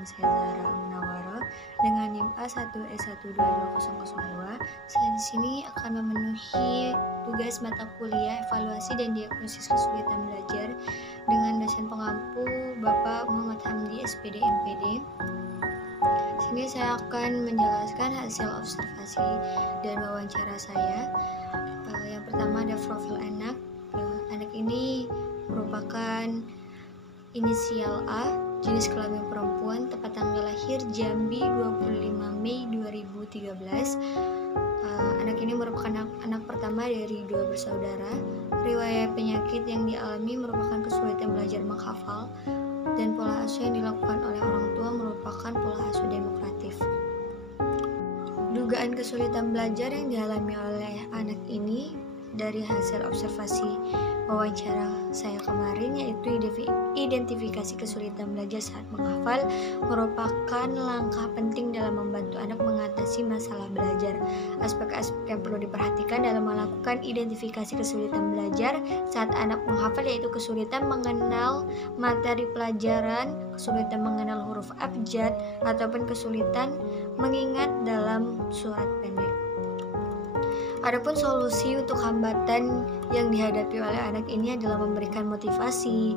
Nama saya Zahra Munawwaro dengan NIM A1S1220002. Saya di sini akan memenuhi tugas mata kuliah evaluasi dan diagnosis kesulitan belajar dengan dosen pengampu Bapak Muhammad Hamdi SPD MPD. Sini saya akan menjelaskan hasil observasi dan wawancara saya. Yang pertama ada profil anak. Anak ini merupakan inisial A, jenis kelamin perempuan, tepat tanggal lahir Jambi 25 Mei 2013. Anak ini merupakan anak pertama dari 2 bersaudara. Riwayat penyakit yang dialami merupakan kesulitan belajar menghafal, dan pola asuh yang dilakukan oleh orang tua merupakan pola asuh demokratif. Dugaan kesulitan belajar yang dialami oleh anak ini dari hasil observasi wawancara saya kemarin, yaitu identifikasi kesulitan belajar saat menghafal merupakan langkah penting dalam membantu anak mengatasi masalah belajar. Aspek-aspek yang perlu diperhatikan dalam melakukan identifikasi kesulitan belajar saat anak menghafal yaitu kesulitan mengenal materi pelajaran, kesulitan mengenal huruf abjad, ataupun kesulitan mengingat dalam surat pendek. Adapun solusi untuk hambatan yang dihadapi oleh anak ini adalah memberikan motivasi,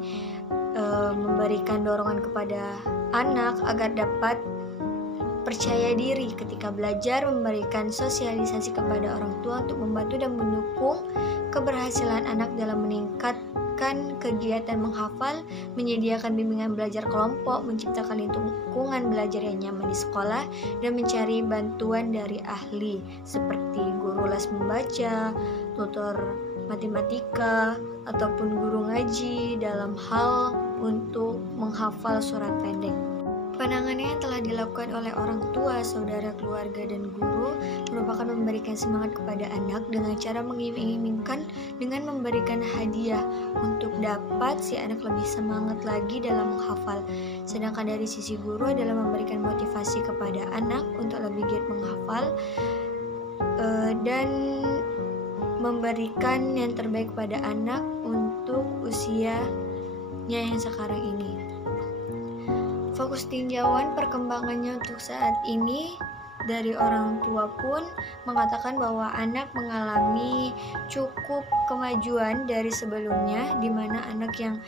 memberikan dorongan kepada anak agar dapat percaya diri ketika belajar, memberikan sosialisasi kepada orang tua untuk membantu dan mendukung keberhasilan anak dalam meningkatkan kegiatan menghafal, menyediakan bimbingan belajar kelompok, menciptakan lingkungan belajar yang nyaman di sekolah, dan mencari bantuan dari ahli seperti guru les membaca, tutor matematika, ataupun guru ngaji dalam hal untuk menghafal surat pendek. Penanganan yang telah dilakukan oleh orang tua, saudara, keluarga, dan guru merupakan memberikan semangat kepada anak dengan cara mengiming-imingkan dengan memberikan hadiah untuk dapat si anak lebih semangat lagi dalam menghafal. Sedangkan dari sisi guru adalah memberikan motivasi kepada anak untuk lebih giat menghafal dan memberikan yang terbaik pada anak untuk usianya yang sekarang ini. Fokus tinjauan perkembangannya untuk saat ini dari orang tua pun mengatakan bahwa anak mengalami cukup kemajuan dari sebelumnya, di mana anak yang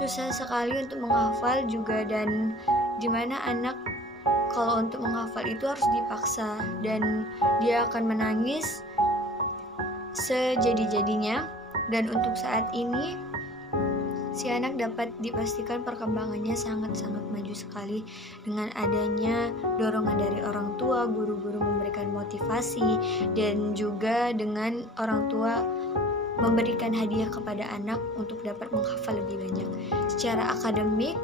susah sekali untuk menghafal juga, dan di mana anak kalau untuk menghafal itu harus dipaksa dan dia akan menangis sejadi-jadinya. Dan untuk saat ini si anak dapat dipastikan perkembangannya sangat-sangat maju sekali dengan adanya dorongan dari orang tua, guru-guru memberikan motivasi, dan juga dengan orang tua memberikan hadiah kepada anak untuk dapat menghafal lebih banyak. Secara akademik,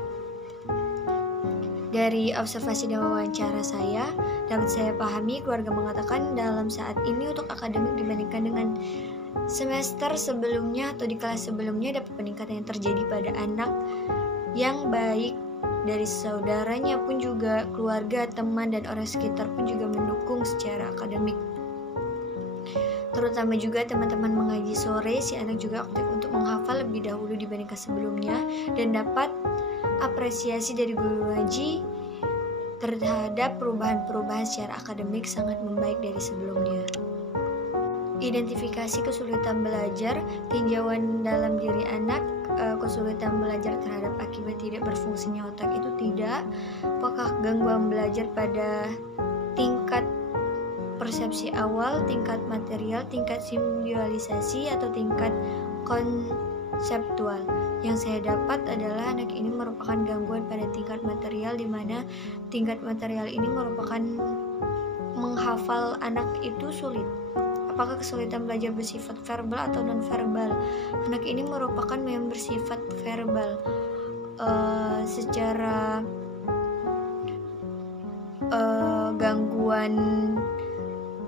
dari observasi dan wawancara saya, dapat saya pahami keluarga mengatakan dalam saat ini untuk akademik dibandingkan dengan semester sebelumnya atau di kelas sebelumnya dapat peningkatan yang terjadi pada anak yang baik dari saudaranya pun juga keluarga, teman, dan orang sekitar pun juga mendukung secara akademik. Terutama juga teman-teman mengaji sore, si anak juga aktif untuk menghafal lebih dahulu dibandingkan sebelumnya, dan dapat apresiasi dari guru ngaji terhadap perubahan-perubahan secara akademik sangat membaik dari sebelumnya. Identifikasi kesulitan belajar, tinjauan dalam diri anak, kesulitan belajar terhadap akibat tidak berfungsinya otak itu tidak. Apakah gangguan belajar pada tingkat persepsi awal, tingkat material, tingkat simbolisasi, atau tingkat konseptual? Yang saya dapat adalah anak ini merupakan gangguan pada tingkat material, di mana tingkat material ini merupakan menghafal anak itu sulit. Apakah kesulitan belajar bersifat verbal atau non-verbal? Anak ini merupakan yang bersifat verbal. Secara gangguan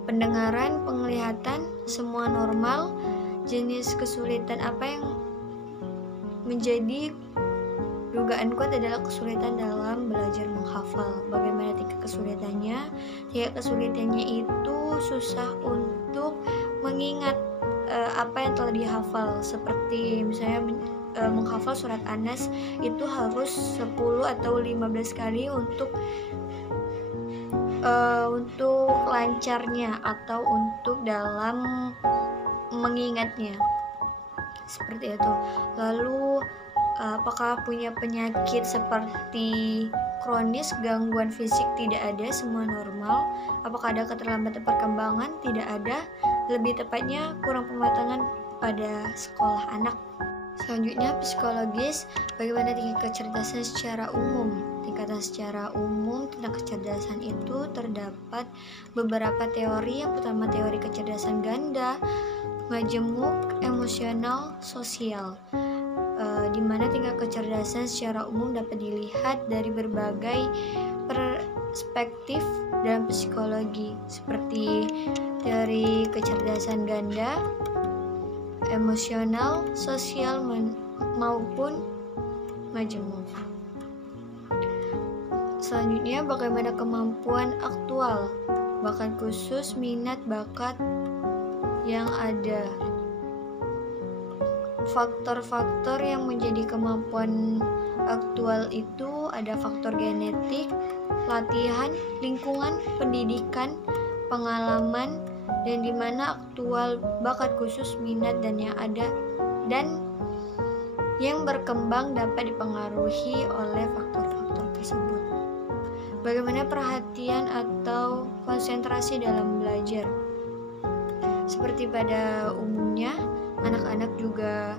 pendengaran, penglihatan, semua normal. Jenis kesulitan apa yang menjadi dugaan kuat adalah kesulitan dalam belajar menghafal. Bagaimana tingkat kesulitannya? Tingkat kesulitannya itu susah untuk mengingat apa yang telah dihafal, seperti misalnya menghafal surat An-Nas itu harus 10 atau 15 kali untuk lancarnya atau untuk dalam mengingatnya, seperti itu. Lalu apakah punya penyakit seperti kronis, gangguan fisik? Tidak ada, semua normal. Apakah ada keterlambatan perkembangan? Tidak ada, lebih tepatnya kurang pematangan pada sekolah anak. Selanjutnya psikologis, bagaimana tingkat kecerdasan secara umum. Tingkatan secara umum tentang kecerdasan itu terdapat beberapa teori. Yang pertama teori kecerdasan ganda, majemuk, emosional, sosial, di mana tingkat kecerdasan secara umum dapat dilihat dari berbagai perspektif dalam psikologi, seperti teori kecerdasan ganda, emosional, sosial, maupun majemuk. Selanjutnya, bagaimana kemampuan aktual, bakat khusus, minat, bakat yang ada. Faktor-faktor yang menjadi kemampuan aktual itu ada faktor genetik, latihan, lingkungan, pendidikan, pengalaman, dan di mana aktual, bakat khusus, minat, dan yang ada dan yang berkembang dapat dipengaruhi oleh faktor-faktor tersebut. Bagaimana perhatian atau konsentrasi dalam belajar? Seperti pada umumnya, anak-anak juga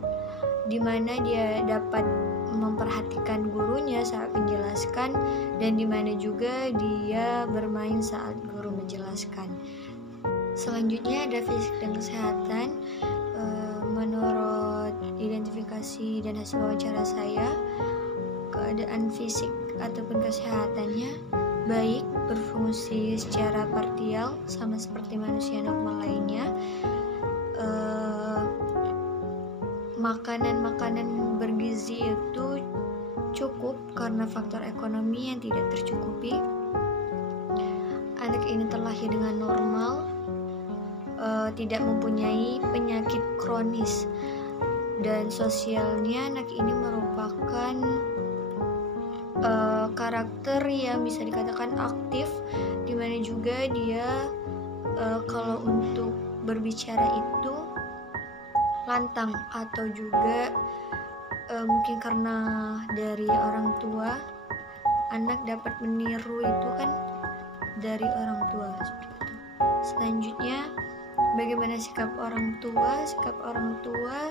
di mana dia dapat memperhatikan gurunya saat menjelaskan, dan di mana juga dia bermain saat guru menjelaskan. Selanjutnya ada fisik dan kesehatan. Menurut identifikasi dan hasil wawancara saya, keadaan fisik ataupun kesehatannya baik, berfungsi secara parsial sama seperti manusia normal lainnya. Makanan-makanan bergizi itu cukup karena faktor ekonomi yang tidak tercukupi. Anak ini terlahir dengan normal, tidak mempunyai penyakit kronis, dan sosialnya anak ini merupakan karakter yang bisa dikatakan aktif, dimana juga dia kalau untuk berbicara itu lantang, atau juga mungkin karena dari orang tua, anak dapat meniru itu kan dari orang tua, seperti itu. Selanjutnya, bagaimana sikap orang tua? Sikap orang tua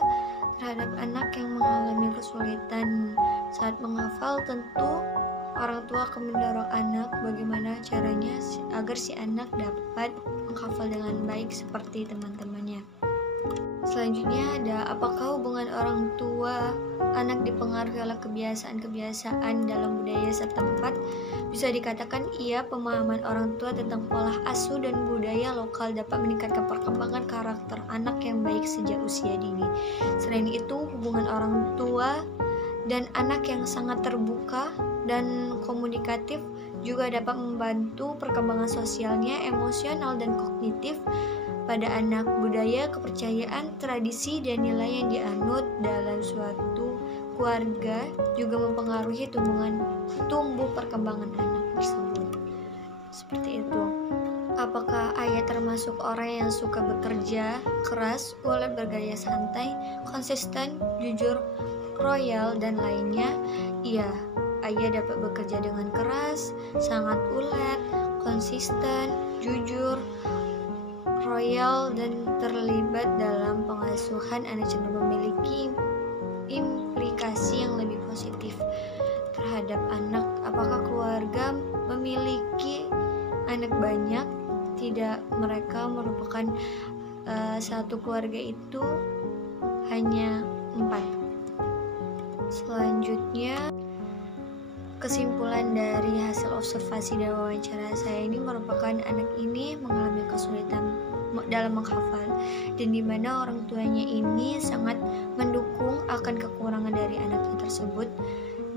terhadap anak yang mengalami kesulitan saat menghafal, tentu orang tua akan mendorong anak bagaimana caranya agar si anak dapat menghafal dengan baik seperti teman-temannya. Selanjutnya ada, apakah hubungan orang tua anak dipengaruhi oleh kebiasaan-kebiasaan dalam budaya setempat? Bisa dikatakan iya, pemahaman orang tua tentang pola asuh dan budaya lokal dapat meningkatkan perkembangan karakter anak yang baik sejak usia dini. Selain itu, hubungan orang tua dan anak yang sangat terbuka dan komunikatif juga dapat membantu perkembangan sosialnya, emosional, dan kognitif pada anak. Budaya, kepercayaan, tradisi, dan nilai yang dianut dalam suatu keluarga juga mempengaruhi tumbuh perkembangan anak tersebut. Seperti itu. Apakah ayah termasuk orang yang suka bekerja keras, ulet, bergaya santai, konsisten, jujur, royal, dan lainnya? Iya, ayah dapat bekerja dengan keras, sangat ulet, konsisten, jujur, royal, dan terlibat dalam pengasuhan. Anak cenderung memiliki implikasi yang lebih positif terhadap anak. Apakah keluarga memiliki anak banyak? Tidak, mereka merupakan satu keluarga itu hanya 4. Selanjutnya, kesimpulan dari hasil observasi dan wawancara saya ini merupakan anak ini mengalami kesulitan dalam menghafal, dan dimana orang tuanya ini sangat mendukung akan kekurangan dari anaknya tersebut,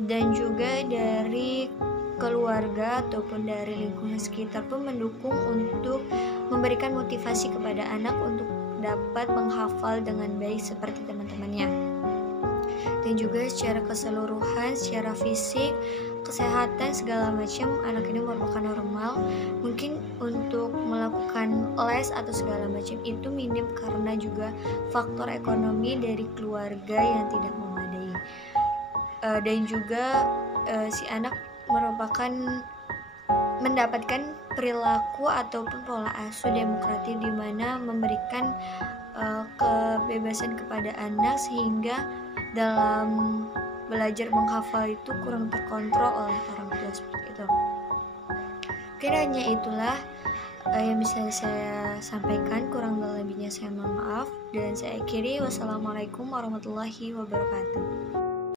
dan juga dari keluarga ataupun dari lingkungan sekitar pun mendukung untuk memberikan motivasi kepada anak untuk dapat menghafal dengan baik seperti teman-temannya. dan juga secara keseluruhan, secara fisik, kesehatan segala macam anak ini merupakan normal. Mungkin untuk melakukan les atau segala macam itu minim karena juga faktor ekonomi dari keluarga yang tidak memadai. Dan juga si anak mendapatkan perilaku ataupun pola asuh demokratis di mana memberikan kebebasan kepada anak sehingga dalam belajar menghafal itu kurang terkontrol oleh orang tua seperti itu. Mungkin hanya itulah yang bisa saya sampaikan, kurang lebihnya saya mohon maaf dan saya akhiri. Wassalamualaikum warahmatullahi wabarakatuh.